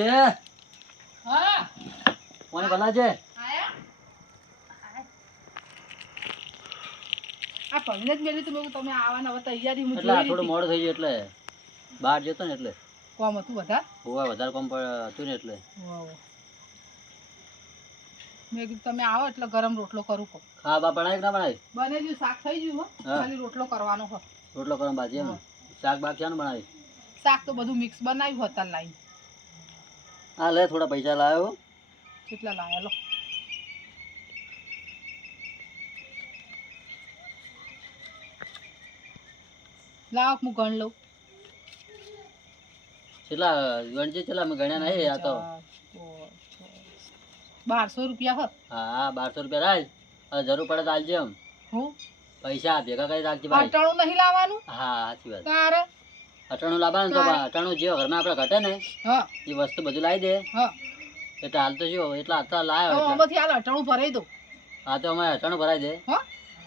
છે હા ભલા છે આ પગને જ મેલી તો મેં કીધું તમે આવવાના હવે તૈયારી હું એટલે થોડું મોડું થઈ ગયું એટલે બહાર જતો ને એટલે કોમ હતું બધા હોવા વધારે કોમ હતું ને એટલે મેં કીધું તમે આવો એટલે ગરમ રોટલો કરું કહું બા બનાવી ના બનાવી બને ગયું શાક થઈ ગયું હો ખાલી રોટલો કરવાનો હો રોટલો કરવા બાજી શાક બાક બનાવી શાક તો બધું મિક્સ બનાવ્યું હતા લાઈન હા લે થોડા પૈસા લાવ્યો કેટલા લાયા લો. લાવ હું ગણ લઉં. કેટલા ગણજે કેટલા મેં ગણ્યા નહીં આ તો. બારસો રૂપિયા હ. હા બારસો રૂપિયા રાજ જરૂર પડે તો આલજે એમ. હું? પૈસા ભેગા કરી રાખજે ભાઈ. અટાણું નહીં લાવવાનું? હા સાચી વાત. તારે? અટાણું લાવવાનું તો. અટાણું જે ઘરમાં આપણે ઘટે ને એ વસ્તુ બધું લાવી દે. એટલે હાલ તો જો એટલા અત્યારે લાવ્યો આમાંથી હાલ અટાણું ભરાઈ દો. હા તો અમે અટાણું ભરાઈ દે.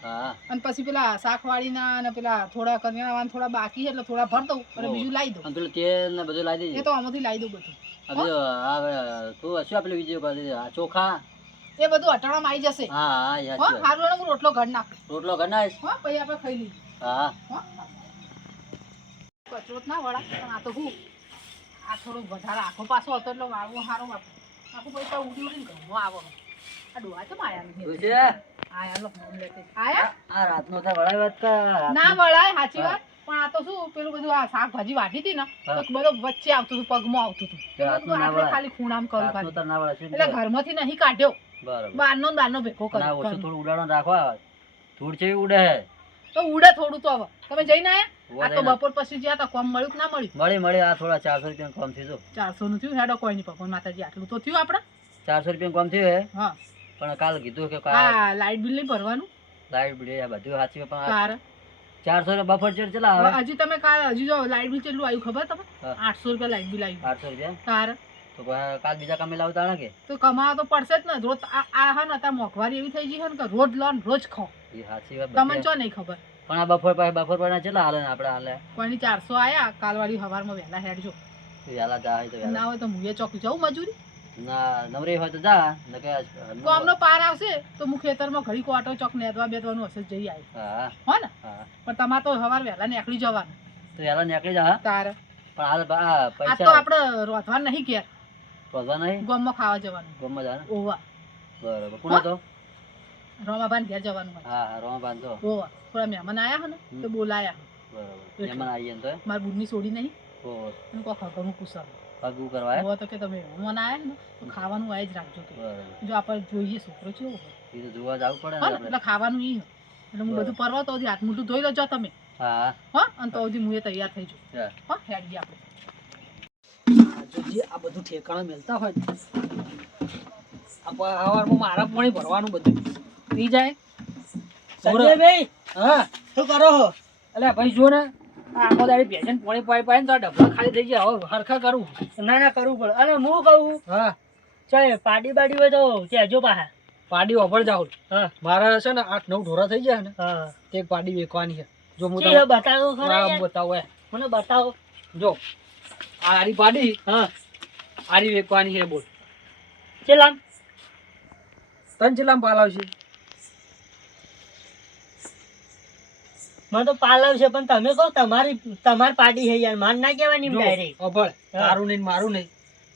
હા. અને પછી પેલા શાકવાળીના અને પેલા થોડા કરિયાણા થોડા બાકી છે એટલે થોડા ભર દઉં અને બીજું લાવી દઉં. પેલું તેલ ને બધું લાવી એ તો આમાંથી લાવી દઉં બધું. હવે તું શું પેલું બીજું ચોખા? એ બધું અટાણામાં આવી જશે. હા હા એ હો રોટલો ઘર નાખ. રોટલો ઘર નાખ હો પછી આપણે ખાઈ લઈએ. હા. હો. કચરો જ ના વળા પણ આ તો હું આ થોડું વધારે આખો પાછો હતો એટલે વાળવો સારો આખું પૈસા ઉડી ઉડીને ઘરમાં આવો. આ ડોહા તો માયા શું નહીં આયા લો ઓમલેટ આયા? આ રાતનો થાય વળાય વાત ના વળાય સાચી વાત. પણ આ તો શું પેલું બધું આ શાકભાજી વાટી હતી ને તો બધું વચ્ચે આવતું હતું પગમાં આવતું હતું. આપણે ખાલી ખૂણામ કરું ખાલી. એટલે ઘરમાંથી નહીં કાઢ્યો. બરાબર. બારનો ને બારનો ભેગો ના કર્યો થોડું ઉડાડો રાખવા. ધૂળ છે ઉડે. તો ઉડે થોડું તો હવે. તમે જઈને આયા? આ તો બપોર પછી જ્યાં તો કોમ મળ્યું કે ના મળ્યું? મળી મળી. આ થોડા ચારસો રૂપિયા કોમ થયું ચારસો નું થયું? હેડો કોઈ નહીં પપ્પા માતાજી આટલું તો થયું આપણે. ચારસો રૂપિયા કોમ થયું હે? હા. પણ કાલ કીધું કે હા લાઈટ બિલ નહીં ભરવાનું? લાઈટ બિલ આ બધું સાચી પણ ચારસો રૂપિયા બફર ચેડ ચલા હવે હજી તમે કાલ હજી જો લાઈટ બિલ કેટલું આવ્યું ખબર તમે આઠસો રૂપિયા લાઈટ બિલ આવ્યું. આઠસો રૂપિયા? તાર. તો કાલ બીજા કામે લાવતા ને કે? તો કમાવા તો પડશે જ ને. રોજ આ આ હા ને અત્યારે મોંઘવારી એવી થઈ ગઈ છે ને કે રોજ લોન રોજ ખાઓ એ સાચી વાત તમને જો ચો નહીં ખબર? પણ આ બફોર પાસે બફોર પર ચેલા હાલે ને આપણે હાલે? કોઈની ચારસો આયા? કાલવાળી હવારમાં વહેલા હેડજો. વહેલા જાય તો ના હોય તો મુએ ચોકી જવું મજૂરી? ના નવરી હોય તો જા નકે કોમનો પાર આવશે તો હું ખેતરમાં ઘડી કોટો ચોક નેદવા બેદવાનું હશે જઈ આવી હા. હો ને? પણ તમારે તો હવાર વહેલા નીકળી જવાનું. તો વહેલા નીકળી જા તાર. પણ આ પૈસા આ તો આપણે રોધવા નહીં કે રોધવા નહીં? ગોમમાં ખાવા જવાનું. ગમમાં જા ને. ઓવા. બરોબર. કોણ હતો? રોમાભાન ઘેર જવાનું હોય. હા હા તો બાંધો. થોડા મહેમાન આયા હે ને તો બોલાયા બરાબર. મહેમાન આવીએ ને તો? માર બુડની છોડી નહીં. ઓહો અને કો ખબર પૂછા પગું કરવા હે? તો કે તમે મહેમાન આયા ને તો ખાવાનું આય જ રાખજો તો. જો આપણે જોઈએ છોકરો છે એ તો જોવા જવું પડે ને એટલે ખાવાનું ઈ એટલે હું બધું પરવા તો હજી હાથ મોઢું ધોઈ લેજો તમે. હા. હા અને તો હજી હું તૈયાર થઈ જઉં. હા હા હેડ ગયા આપણે. જો જે આ બધું ઠેકાણા મેલતા હોય આ સવારમાં મારા પાણી ભરવાનું બધું. પી જાય? સંજયભાઈ હા શું કરો છો? એટલે ભાઈ જો ને આખો દાડી પેશન પોણી પાઈ પાઈ ને તો ડબ્બા ખાલી થઈ ગયા. હવે હરખા કરું. ના ના કરવું પડે. અને હું કહું? હા. ચાલ પાડી બાડી હોય તો કહેજો પાછા. પાડી વાપર જાઉં. હા. મારા છે ને આઠ નવ ઢોરા થઈ ગયા ને હા. તે એક પાડી વેચવાની છે. જો હું તમને બતાવો ખરા. હે. મને બતાવો. જો આ આરી પાડી હા. આરી વેચવાની છે બોલ. ચેલામ. તન ચેલામ પાલાવશે? મને તો પાલવ છે પણ તમે કહો તમારી તમારી પાર્ટી છે યાર. માર ના કહેવાની ડાયરેક્ટ અભળ. તારું નહીં મારું નહીં.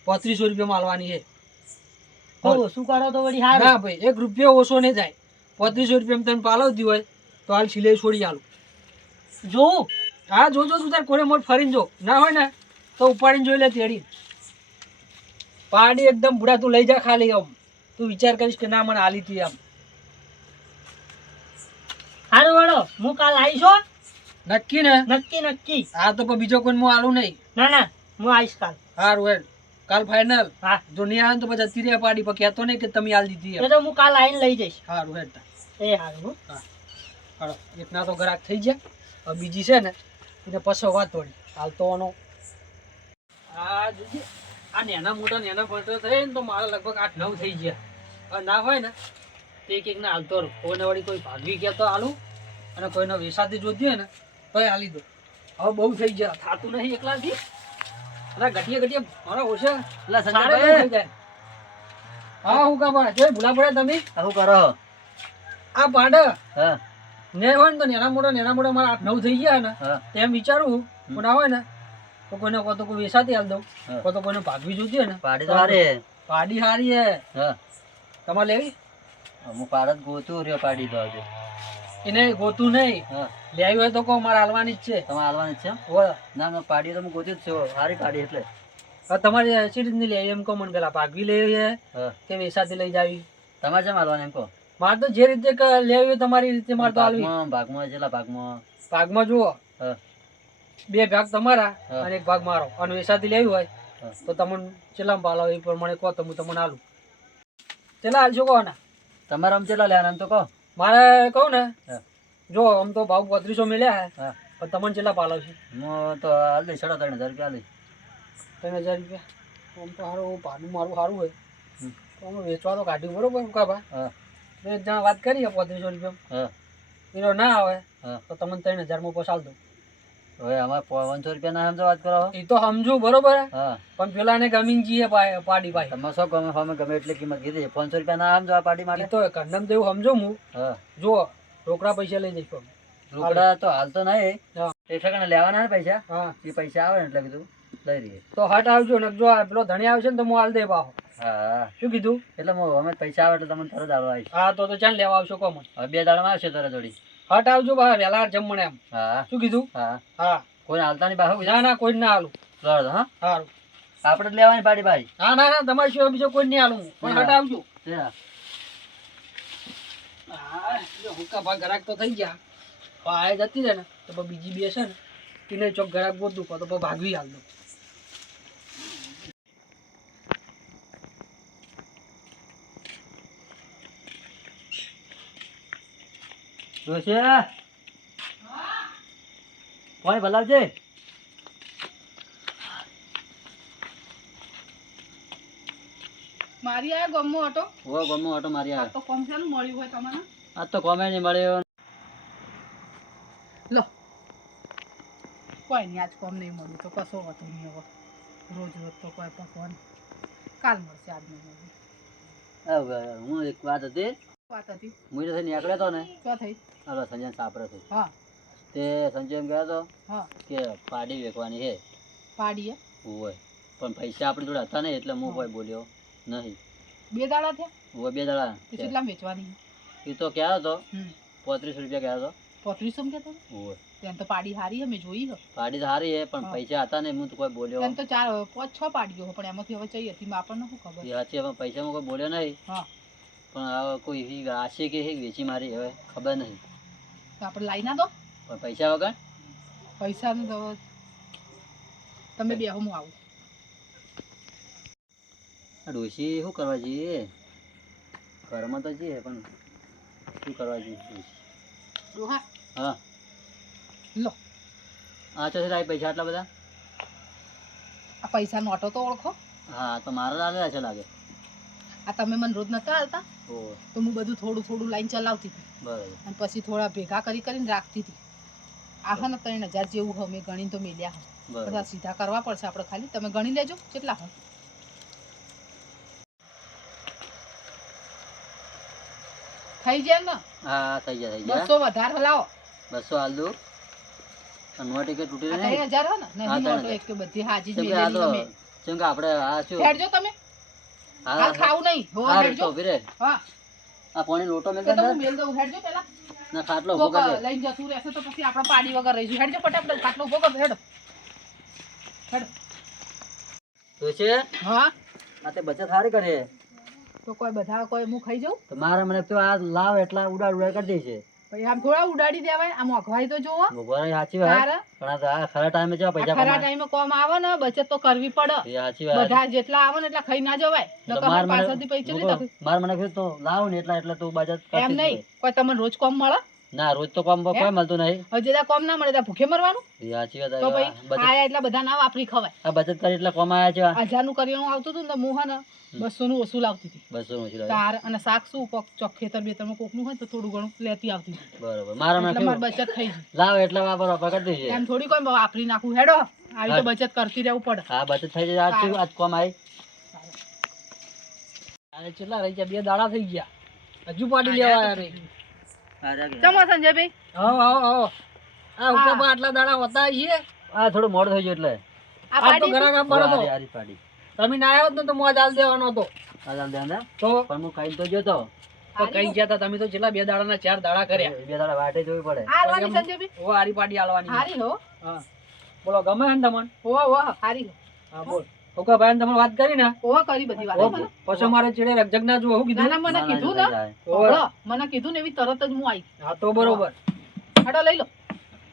પત્રીસો રૂપિયા માલવાની છે. ઓછું કરો તો વળી ના ભાઈ એક રૂપિયો ઓછો નહીં જાય પત્રીસો રૂપિયા તમે પાલવતી હોય તો હાલ સિલાઈ છોડી આલું. જો. હા જોજો તું તાર કોને મોટ ફરીને જો. ના હોય ને તો ઉપાડીને જોઈ લે તેડી. પાડી એકદમ બુડા તું લઈ જા ખાલી આમ. તું વિચાર કરીશ કે ના મને આલી તી આમ. હારું. હું કાલ આવીશ હો. નક્કી ને? નક્કી નક્કી. હા તો બીજો કોઈ હું આલું નહીં. ના ના હું આવીશ કાલ. સારું હેડ. કાલ ફાઇનલ હા. જો નહીં આવે તો પછી અત્યારે પાડી પણ કહેતો નહીં કે તમે આલ દીધી તો હું કાલ આવીને લઈ જઈશ. સારું હેડ એ સારું હા. હાલો એકના તો ગ્રાહક થઈ ગયા. બીજી છે ને એને પછી વાત થોડી હાલ તો આનો. આ જોજે, આ નેના મોટા નેના ફોટો થઈ ને તો મારા લગભગ આઠ નવ થઈ ગયા. ના હોય ને તો એક એક ને હાલતો રહું કોઈને વળી કોઈ ભાગવી ગયા તો હાલું. અને કોઈનો વેસાથી જોતી હોય ને તો હાલી દો હવે બહુ થઈ ગયા. થાતું નહીં એકલાથી? અરે ગટિયા ગટિયા મારા ઓછે. એટલે સંજયભાઈ હા હું કા જોઈ ભૂલા પડ્યા તમે? શું કરો. આ પાડ. હા. ને હોય ને તો નેના મોટા નેના મોટા મારા આઠ નવ થઈ ગયા ને તેમ વિચારું પણ હોય ને તો કોઈને કહો તો કોઈ વેસાતી હાલ દઉં. કહો તો કોઈને ભાગવી જોતી હોય ને પાડી સારી પાડી હારી હે. તમારે લેવી? હું પાડ ગોતું રહ્યો પાડી દો હજુ એને ગોતું નહીં. લેવી હોય તો કહો મારે હાલવાની જ છે. તમે હાલવાની જ છે? ના ના પાડી તમે ગોતી જ છો. સારી પાડી એટલે. તમારે સી રીતની લેવી એમ કહો મને પેલા? ભાગવી લેવી કે વેસાતી લઈ જાવી? તમારે જેમ હાલવાની એમ કહો. મારે તો જે રીતે લેવી હોય તમારી રીતે મારે તો હાલવી. ભાગમાં કેટલા ભાગમાં. ભાગમાં જુઓ. બે ભાગ તમારા અને એક ભાગ મારો. અને વેસાતી લેવી હોય તો તમને ચેલા પાલાવ એ પ્રમાણે કહો તો હું તમને હાલું. ચેલા હાલશો કહો ને તમારા કેટલા લેવાના તો કહો. મારે કહું ને. જો આમ તો ભાવ બત્રીસો મળ્યા હે પણ તમને ચેલા પાલાવશે હું તો હાલ સાડા ત્રણ હજાર રૂપિયા હાલી ત્રણ હજાર રૂપિયા? આમ તો સારું ભાડું મારું સારું હોય. તો અમે વેચવા તો કાઢ્યું બરોબર કાબા હા. જણા વાત કરીએ પોત્રીસો રૂપિયા હા. એનો ના આવે હા. તો તમને ત્રણ હજારમાં પોસાલ દઉં. હવે અમારે પાંચસો રૂપિયા ના સમજો વાત કરો એ તો સમજુ બરોબર હા. પણ પેલા ને ગમીનજી હે પાડી ભાઈ. તમે શું ગમે અમે ગમે એટલી કિંમત કીધી પાંચસો રૂપિયા ના સમજો આ પાડી માટે. તો કંડમ તો એવું સમજો હું. હા. જુઓ રોકડા પૈસા લઈ જઈશ રોકડા તો હાલ તો નહીં. એ ઠેકાણે લેવાના ને પૈસા? હા. એ પૈસા આવે ને એટલે કીધું લઈ રહીએ તો હટ આવજો ને જો આ પેલો ધણી આવશે ને તો હું હાલ દે બાહો હા. હા શું કીધું? એટલે અમે પૈસા આવે એટલે તમને તરત આવવા આવીશ. હા તો તો ચાલ લેવા આવશો કોમ હવે બે દાડામાં આવશે તારા જોડી. હટ આવજો બા વેલા જમણે એમ. હા. શું કીધું? હા. હા. કોઈ હાલતા નહીં બાહુ ના ના કોઈ ના હાલું. લડ હા. સારું આપણે જ લેવાની પાડી ભાઈ. હા ના ના તમારી સિવાય બીજો કોઈ નહીં હાલું. પણ હટ આવજો. હા હુક્કા ભાગ ગ્રાહક તો થઈ ગયા. આ જતી રહે ને તો બીજી બે છે ને. તેને ચોક ગરાક ગોતું તો ભાગવી હાલ દો જોશે કોઈ ભલાવજે મારી આ ગમો હતો. ઓ ગમો ઓટો મારી આ. તો કોમ છે મળ્યું હોય તમને આ તો કોમે નહીં મળ્યો. લો. કોઈ નહીં આજ કોમ નહીં મળ્યું તો કશો હતો નહીં હવે. રોજ રોજ તો કોઈ પકવાન. કાલ મળશે આજ નહીં મળ્યું. હવે હું એક વાત હતી. વાત હતી? હું તો નીકળ્યો હતો ને? ક્યાં થઈ? હાલો સંજય સાપરે હતો હા. તે સંજય એમ કહેતો હતો હા. કે પાડી વેકવાની હે. પાડી હોય. પણ પૈસા આપણી જોડે હતા ને એટલે હું કોઈ બોલ્યો નહીં. બે દાડા થયા? હોય બે દાડા કેટલા વેચવાની? એ તો ક્યાં હતો? પોત્રીસ રૂપિયા ક્યાં હતો? પોત્રીસો માં કહેતો હોય. તેમ તો પાડી હારી અમે જોઈ હે. પાડી તો સારી હે પણ પૈસા હતા ને હું તો કોઈ બોલ્યો. એમ તો ચાર પાંચ છ પાડીઓ પણ એમાંથી હવે ચઈ હતી આપણને શું ખબર? એ સાચી પૈસા હું કોઈ બોલ્યો નહીં. હા. પણ હવે કોઈ એવી આશે કે હે વેચી મારી હવે ખબર નહીં. આપણે લાવી ના દો. પણ પૈસા વગર? પૈસાનું તો તમે બે હું આવું. ડોશી શું કરવા જઈએ? ઘરમાં તો જઈએ પણ શું કરવા જઈએ? ડોહા. હા. લો. આ ચોથી તારી પૈસા આટલા બધા? આ પૈસા નોટો તો ઓળખો. હા તો મારા લાગે છે લાગે. આ તમે મને રોજ નતા હાલતા? તો હું બધું થોડું થોડું લાઈન ચલાવતી હતી. અને પછી થોડા ભેગા કરી કરીને રાખતી હતી. આ હા ને ત્રણ હજાર જેવું હવે મેં ગણી તો મેલ્યા હે. બધા સીધા કરવા પડશે આપણે ખાલી. તમે ગણી લેજો કેટલા હોય. થઈ જાય ને? હા થઈ જાય થઈ જાય બસો વધારે હલાવો. બસો હાલ દઉં. અને ટિકિટ તૂટી ત્રણ હજાર હે ને? નહીં એક કે બધી હાજી જ મેલેલી તમે આપણે આ શું? હેડજો તમે. હાલ ખાવું નહીં. હો હેડજો તો ઊભી હા. આ પાણી લોટો તો મેલતા તમે મેલ દઉં હેડજો પેલા ના ખાટલો ઊભો કર લઈને જતું રહેશે તો પછી આપણે પાડી વગર રહીશું. હેડજો ફટાફટ ખાટલો ઊભો કર હેડ. હેડ. તો છે? હા. આ તે બચત હારી કરે તો કોઈ બધા કોઈ હું ખાઈ જાઉં? તો મારા મને તો આ લાવ એટલા ઉડાડ ઉડાડ કરી દે છે. પછી આમ થોડા ઉડાડી દેવાય આમ અખવાય તો જોવો. ભગવાન સાચી વાત. પણ આ ખરા ટાઈમે જેવા પૈસા ખરા ટાઈમે કોમ આવે ને બચત તો કરવી પડે. સાચી વાત. બધા જેટલા આવે ને એટલા ખાઈ ના જવાય. નકર પાછળથી પૈસા માર મને કીધું તો લાવ ને એટલા એટલે તું બચત એમ નહીં. કોઈ તમને રોજ કોમ મળે? ના રોજ તો કોમ કોઈ મળતું નહીં. હજી તો કોમ ના મળે તો ભૂખે મરવાનું? સાચી વાત તો ભાઈ આયા એટલા બધા ના વાપરી ખવાય. આ બચત કરી એટલે કોમ આયા છે. આ. હજારનું કરિયાણું આવતું હતું ને હું હે ને ઓછું લાવતી હતી. બસો નું છે તાર અને શાક શું? ચોક ખેતર કોકનું હોય તો થોડું ઘણું લેતી આવતી હતી. બરોબર. મારા મારી બચત થઈ ગઈ. લાવ એટલા વાપરો પકડી દઈએ એમ થોડી કોઈ વાપરી નાખું. હેડો આવી તો બચત કરતી રહેવું પડે. હા બચત થઈ જાય આજ આજ કોમ આવી અરે કેટલા રહી ગયા? બે દાડા થઈ ગયા. હજુ પાડી લેવા આવ્યા રે ચમો સંજયભાઈ આવો આવો આવો. આ ઉપર આટલા દાડા હોતા છીએ આ થોડું મોડું થઈ ગયું એટલે. આ તો ઘરા કામ હારી- હારી પાડી તમે ના આવ્યો તો તો મોજ આલ દેવાનો હતો. આલ ચાલ દે તો? પણ હું કઈ તો ગયો તો. તો કઈ ગયા તા? તમે તો છેલ્લા બે દાડાના ચાર દાડા કર્યા. બે દાડા વાટે જોવી પડે. હારવાની સંજયભાઈ ઓ આરી પાડી આલવાની હારી હો. હા. બોલો ગમે ને તમને? ઓ ઓ હારી હા બોલ. ઓકે ભાઈ તમે વાત કરી ને? હો કરી બધી વાત. પછી મારે ચીડે રગજગ ના જો શું કીધું? ના મને ના, ના, કીધું ને જાય. ઓવે. હો, મને કીધું ને એવી તરત જ હું આવી હા તો બરોબર. હડો લઈ લો.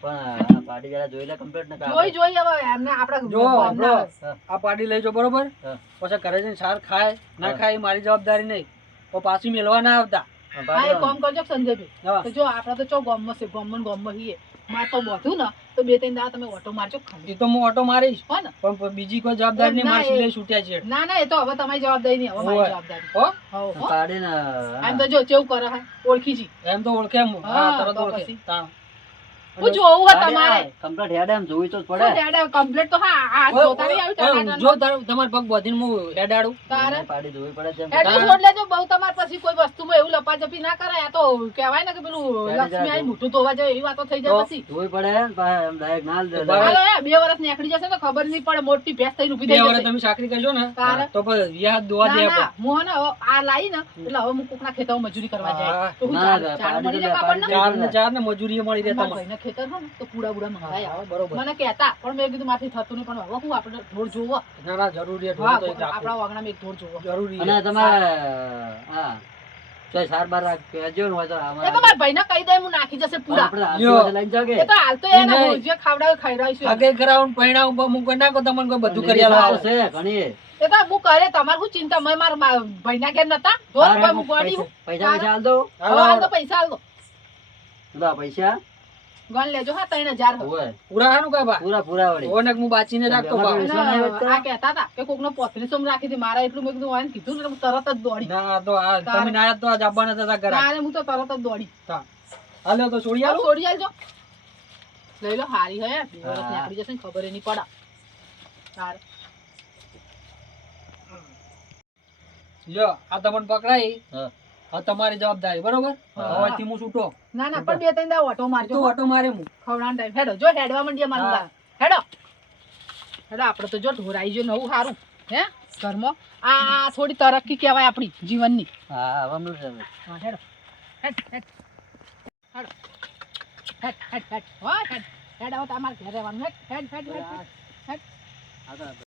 પણ આ જરા જોઈ લે complete ને જોઈ જોઈ હવે એમને આપડા જો આ પાડી લઈ જાઓ બરોબર પછી ઘરે જઈને સાર ખાય ના ખાય મારી જવાબદારી નહીં. તો પાછી મેળવા ના આવતા. હા, એ કામ કરજો સંજયભાઈ. જો આપડા તો ચો ગામમાં છે ગામમાં ને હીએ. માર તો બોધું ને તો બે ત્રણ દાડા તમે ઓટો મારજો ખાલી એ તો હું ઓટો મારીશ હો ને. પણ બીજી કોઈ જવાબદારી નહીં ના, મારી એ- છૂટ્યા છે. ના ના એ તો હવે તમારી જવાબદારી નહીં હવે મારી જવાબદારી. હો? હો હો. ને એમ તો જો કેવું કરે હે? ઓળખી જી. એમ તો ઓળખે હા હા, તરત ઓળખે. તાણ. હું જોવું હે તમારે. કમ્પ્લીટ હેડ એમ જોવી તો પડે. હેડ કમ્પ્લીટ તો હા આ જોતા નહીં આવ્યું જો તમાર પગ બોધીને હું હેડાડું તારે? પાડી જોવી પડે છે એટલું છોડ લેજો બહુ તમાર પછી કોઈ વસ્તુમાં એવું લપાજપી ના કરાય. આ તો કહેવાય ને કે પેલું લક્ષ્મી આઈ મોટું ધોવા જાય એવી વાતો થઈ જાય પછી. જોવી પડે એમ direct ના દે. હાલો બે વર્ષ નીકળી જશે તો ખબર નહીં પડે મોટી ભેંસ થઈને ઊભી બે થઈ જશે. તમે સાકરી કરજો ને. તારે? તો પછી વ્યાજ દોવા દે ના ના હું હે ને આ લાઈ ને એટલે હવે હું કોકના ખેતરમાં મજૂરી કરવા જાય. તો હું ચાર- ના, ચાર પાડી મળી દે, જાય આપણને? ચાર ને મજૂરી મળી રહે તમારે. ખેતર હોય ને તો કુડા બુડા મંગાવાય બરોબર. મને કહેતા પણ મેં કીધું મારથી થતું નહીં પણ હવે હું આપણે ઢોર જોવો. ના ના જરૂરી. આપણા વાગણામાં એક ઢોર જોવો. જરૂરી અને. તમારે હા ચોય સાર બાર રાખ ને હોય તો એ તો મારા ભાઈને કહી દે હું નાખી જશે પૂરા. આપણે લ્યો. હાથમાં લઈને જાઓ કે? એ તો હાલ તો એને જે ખાવડાવે ખાવડાવીશું આ કઈ કરાવું ને પરિણામ ઉપર મૂકો નાખો તમને કોઈ બધું કરી આવશે ઘણી એ તો હું કરે તમારે શું ચિંતા મેં મારા મા- ભાઈના ઘેર નતા. તો હું પૈસા પૈસા હાલ દો. હાલ તો પૈસા દો. પૈસા. ગણ લેજો હા ત્રણ જાર પૂરા હાનું કાંઈ બા? પૂરા પૂરા વળી. ઓને હું બાચીને રાખતો બા. આ કહેતા હતા કે કોકનો પોથલી સોમ રાખી હતી મારા એટલું મેં કીધું વાંધો કીધું ને હું તરત જ દોડી. ના તો આ તમે ના તો આ આવવાના હતા ઘરે. તારે હું તો તરત જ દોડી. હાલો તો છોડી આલો. છોડી આલજો. લઈ લો હારી હે. દિવસ નીકળી જશે ને ખબર નહીં પડે. તારે લ્યો આ તમને પકડાઈ. હા. હવે તમારી જવાબદારી બરોબર? હવાથી હું છૂટો. ના ના પણ બે ત્રણ દા ઓટો મારજો. તું ઓટો મારે હું ખવડાવવાનો ટાઈમ. હેડો જો હેડવા માંડીએ મારું બા હેડો. હેડો આપણે તો જો ઢોરાઈ જો નવું સારું હે? ઘરમાં. આ થોડી તરક્કી કહેવાય આપણી જીવનની. હા હવે મળશે હા હેડો. હેડ હેડ. હેડો. હેડ હેડ હેડ. હો હેડ. હેડ હવે તમારે ઘરે રહેવાનું. હેડ હેડ હેડ હેડ. હેડ